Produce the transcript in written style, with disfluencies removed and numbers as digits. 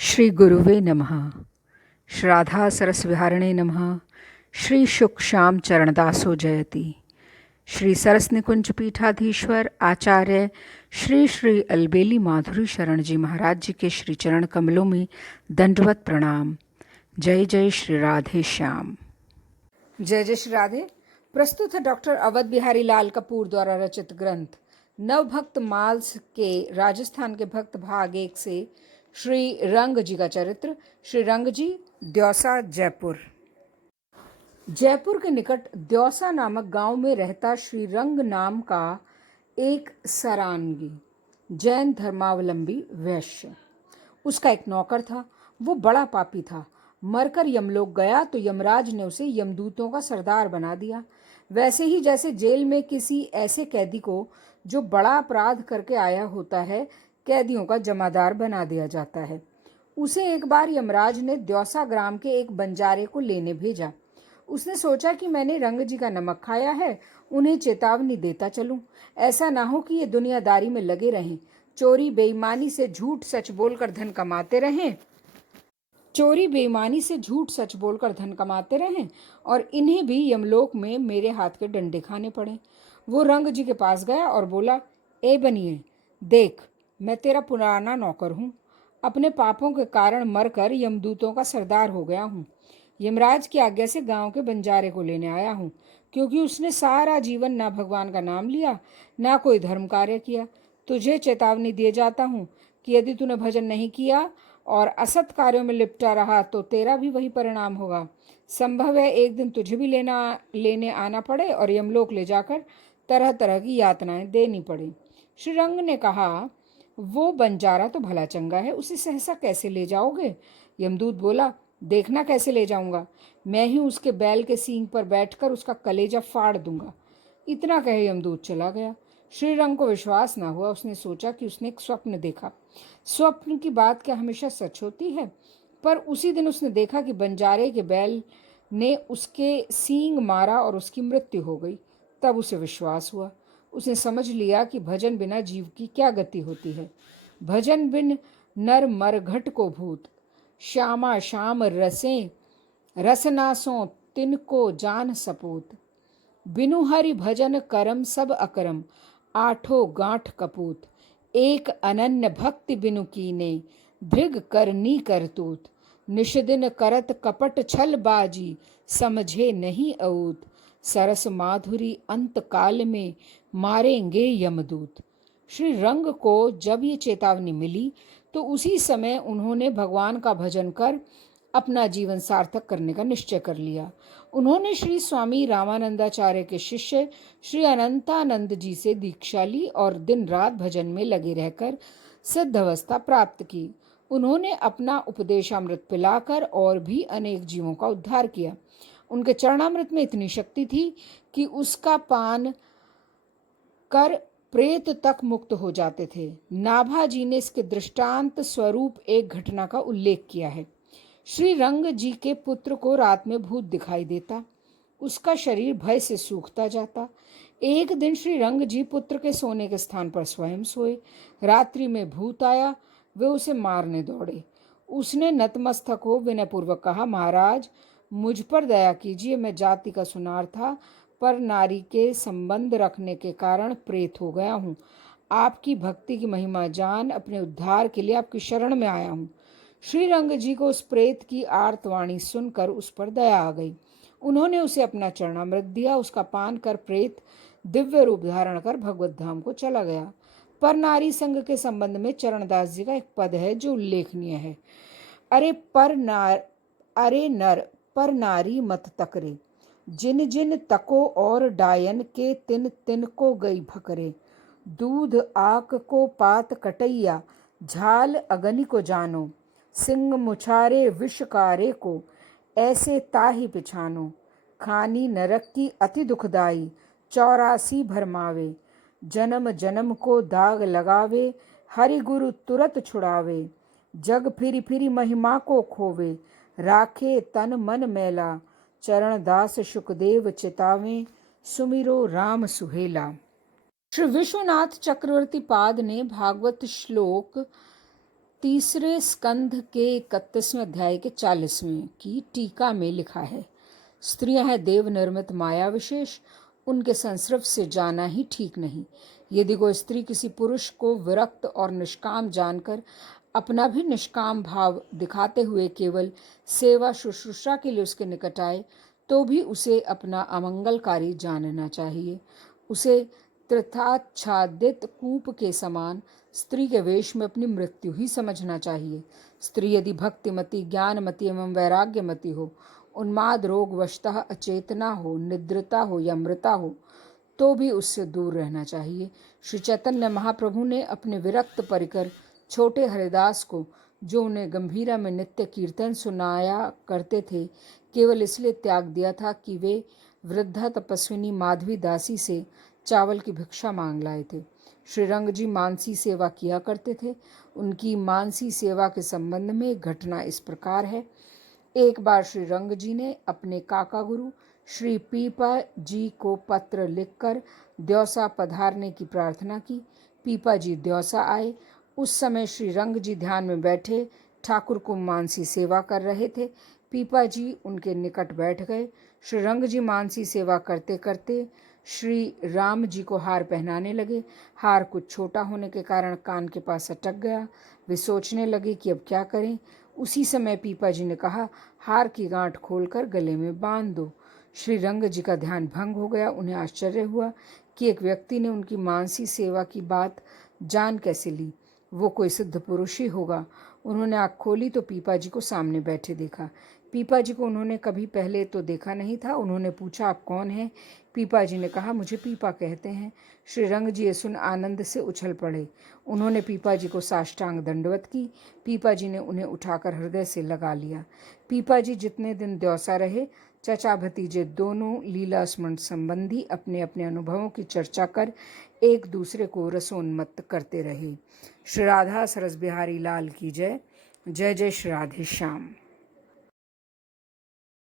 श्री गुरुवे नमः। श्राद्धा सरसविहारिणे नमः। श्री शुक श्याम चरणदासो जयति। श्री सरस निकुंज पीठाधीश्वर आचार्य श्री श्री अलबेली माधुरी शरण जी महाराज जी के श्री चरण कमलों में दंडवत प्रणाम। जय जय श्री राधे श्याम। जय जय श्री राधे। प्रस्तुत है डॉक्टर अवध बिहारी लाल कपूर द्वारा रचित ग्रंथ नवभक्त माल्स के राजस्थान के भक्त भाग 1 से श्री रंग जी का चरित्र। श्री रंग जी, द्योसा, जयपुर। जयपुर के निकट द्योसा नामक गांव में रहता श्री रंग नाम का एक सरांगी जैन धर्मावलंबी वैश्य। उसका एक नौकर था। वो बड़ा पापी था। मरकर यमलोक गया तो यमराज ने उसे यमदूतों का सरदार बना दिया। वैसे ही जैसे जेल में किसी ऐसे कैदी को जो बड़ा अपराध करके आया होता है, कैदियों का जमादार बना दिया जाता है, उसे एक बार यमराज ने द्योसा ग्राम के एक बंजारे को लेने भेजा। उसने सोचा कि मैंने रंग जी का नमक खाया है, उन्हें चेतावनी देता चलूं। ऐसा ना हो कि ये दुनियादारी में लगे रहें, चोरी बेईमानी से झूठ सच बोलकर धन कमाते रहें और इन्हें भी यमलोक में मेरे हाथ के डंडे खाने पड़े। वो रंग जी के पास गया और बोला, ए बनिए, देख, मैं तेरा पुराना नौकर हूँ। अपने पापों के कारण मरकर यमदूतों का सरदार हो गया हूँ। यमराज की आज्ञा से गांव के बंजारे को लेने आया हूँ, क्योंकि उसने सारा जीवन ना भगवान का नाम लिया, ना कोई धर्म कार्य किया। तुझे चेतावनी दिए जाता हूँ कि यदि तूने भजन नहीं किया और असत कार्यों में लिपटा रहा तो तेरा भी वही परिणाम होगा। संभव है एक दिन तुझे भी लेने आना पड़े और यमलोक ले जाकर तरह तरह की यातनाएं देनी पड़े। श्री रंग ने कहा, वो बंजारा तो भला चंगा है, उसे सहसा कैसे ले जाओगे? यमदूत बोला, देखना कैसे ले जाऊंगा। मैं ही उसके बैल के सींग पर बैठकर उसका कलेजा फाड़ दूंगा। इतना कहे यमदूत चला गया। श्रीरंग को विश्वास ना हुआ। उसने सोचा कि उसने एक स्वप्न देखा। स्वप्न की बात क्या हमेशा सच होती है? पर उसी दिन उसने देखा कि बंजारे के बैल ने उसके सींग मारा और उसकी मृत्यु हो गई। तब उसे विश्वास हुआ। उसने समझ लिया कि भजन बिना जीव की क्या गति होती है। भजन बिन नर मर घट को भूत, श्यामा श्याम रसें रसनासों तिनको जान सपूत। बिनु हरि भजन करम सब अकरम, आठों गांठ कपूत। एक अनन्य भक्ति बिनु कीने, धृग करनी करतूत। निषदिन करत कपट छल बाजी, समझे नहीं अऊत। सरस माधुरी अंत काल में, मारेंगे यमदूत। श्री रंग को जब ये चेतावनी मिली तो उसी समय उन्होंने भगवान का भजन कर अपना जीवन सार्थक करने का निश्चय कर लिया। उन्होंने श्री स्वामी रामानंदाचार्य के शिष्य श्री अनंतानंद जी से दीक्षा ली और दिन रात भजन में लगे रहकर सिद्ध अवस्था प्राप्त की। उन्होंने अपना उपदेशामृत पिलाकर और भी अनेक जीवों का उद्धार किया। उनके चरणामृत में इतनी शक्ति थी कि उसका पान कर प्रेत तक मुक्त हो जाते थे। नाभा जी ने इसके दृष्टांत स्वरूप एक घटना का उल्लेख किया है। श्री रंग जी के पुत्र को रात में भूत दिखाई देता। उसका शरीर भय से सूखता जाता। एक दिन श्री रंग जी पुत्र के सोने के स्थान पर स्वयं सोए। रात्रि में भूत आया। वे उसे मारने दौड़े। उसने नतमस्तक हो विनयपूर्वक कहा, महाराज, मुझ पर दया कीजिए। मैं जाति का सुनार था, पर नारी के संबंध रखने के कारण प्रेत हो गया हूँ। आपकी भक्ति की महिमा जान अपने उद्धार के लिए आपकी शरण में आया हूँ। श्री रंग जी को उस प्रेत की आर्तवाणी सुनकर उस पर दया आ गई। उन्होंने उसे अपना चरणामृत दिया। उसका पान कर प्रेत दिव्य रूप धारण कर भगवत धाम को चला गया। पर नारी संग के संबंध में चरणदास जी का एक पद है जो उल्लेखनीय है। अरे नर पर नारी मत तकरे, जिन जिन तको और डायन के तिन तिन को गई भकरे। दूध आक को पात कटैया, झाल अगनि को जानो। सिंह मुछारे विषकारे को, ऐसे ताहि पिछानो। खानी नरक की अति दुखदाई, 84 भरमावे। जन्म जन्म को दाग लगावे, हरि गुरु तुरत छुड़ावे। जग फिरी फिरी महिमा को खोवे, राखे तन मन मैला। चरण दास शुकदेव चितावे, सुमिरो राम सुहेला। श्री विश्वनाथ चक्रवर्ती पाद ने भागवत श्लोक तीसरे स्कंध के 31वें अध्याय के 40वें की टीका में लिखा है, स्त्रियां हैं देव निर्मित माया विशेष, उनके संसर्ग से जाना ही ठीक नहीं। यदि कोई स्त्री किसी पुरुष को विरक्त और निष्काम जानकर अपना भी निष्काम भाव दिखाते हुए केवल सेवा शुश्रूषा के लिए उसके निकट आए तो भी उसे अपना अमंगलकारी जानना चाहिए। उसे तृथाच्छादित कूप के समान स्त्री के वेश में अपनी मृत्यु ही समझना चाहिए। स्त्री यदि भक्तिमती, ज्ञानमती एवं वैराग्यमती हो, उन्माद रोग वशतः अचेतना हो, निद्रता हो या मृता हो, तो भी उससे दूर रहना चाहिए। श्री चैतन्य महाप्रभु ने अपने विरक्त परिकर छोटे हरिदास को, जो उन्हें गंभीरा में नित्य कीर्तन सुनाया करते थे, केवल इसलिए त्याग दिया था कि वे वृद्धा तपस्विनी माधवी दासी से चावल की भिक्षा मांग लाए थे। श्री रंग जी मानसी सेवा किया करते थे। उनकी मानसी सेवा के संबंध में एक घटना इस प्रकार है। एक बार श्री रंग जी ने अपने काका गुरु श्री पीपा जी को पत्र लिखकर द्योसा पधारने की प्रार्थना की। पीपा जी द्योसा आए। उस समय श्री रंग जी ध्यान में बैठे ठाकुर को मानसी सेवा कर रहे थे। पीपा जी उनके निकट बैठ गए। श्री रंग जी मानसी सेवा करते करते श्री राम जी को हार पहनाने लगे। हार कुछ छोटा होने के कारण कान के पास अटक गया। वे सोचने लगे कि अब क्या करें। उसी समय पीपा जी ने कहा, हार की गांठ खोलकर गले में बांध दो। श्री रंग जी का ध्यान भंग हो गया। उन्हें आश्चर्य हुआ कि एक व्यक्ति ने उनकी मानसी सेवा की बात जान कैसे ली। वो कोई सिद्ध पुरुष ही होगा। उन्होंने आँख खोली तो पीपा जी को सामने बैठे देखा। पीपा जी को उन्होंने कभी पहले तो देखा नहीं था। उन्होंने पूछा, आप कौन हैं? पीपा जी ने कहा, मुझे पीपा कहते हैं। श्री रंग जी ये सुन आनंद से उछल पड़े। उन्होंने पीपा जी को साष्टांग दंडवत की। पीपा जी ने उन्हें उठाकर हृदय से लगा लिया। पीपा जी जितने दिन द्योसा रहे, चचा भतीजे दोनों लीला स्मरण संबंधी अपने अपने अनुभवों की चर्चा कर एक दूसरे को रसोन्मत्त करते रहे। श्री राधा सरस बिहारी लाल की जय। जय जय श्री राधे श्याम।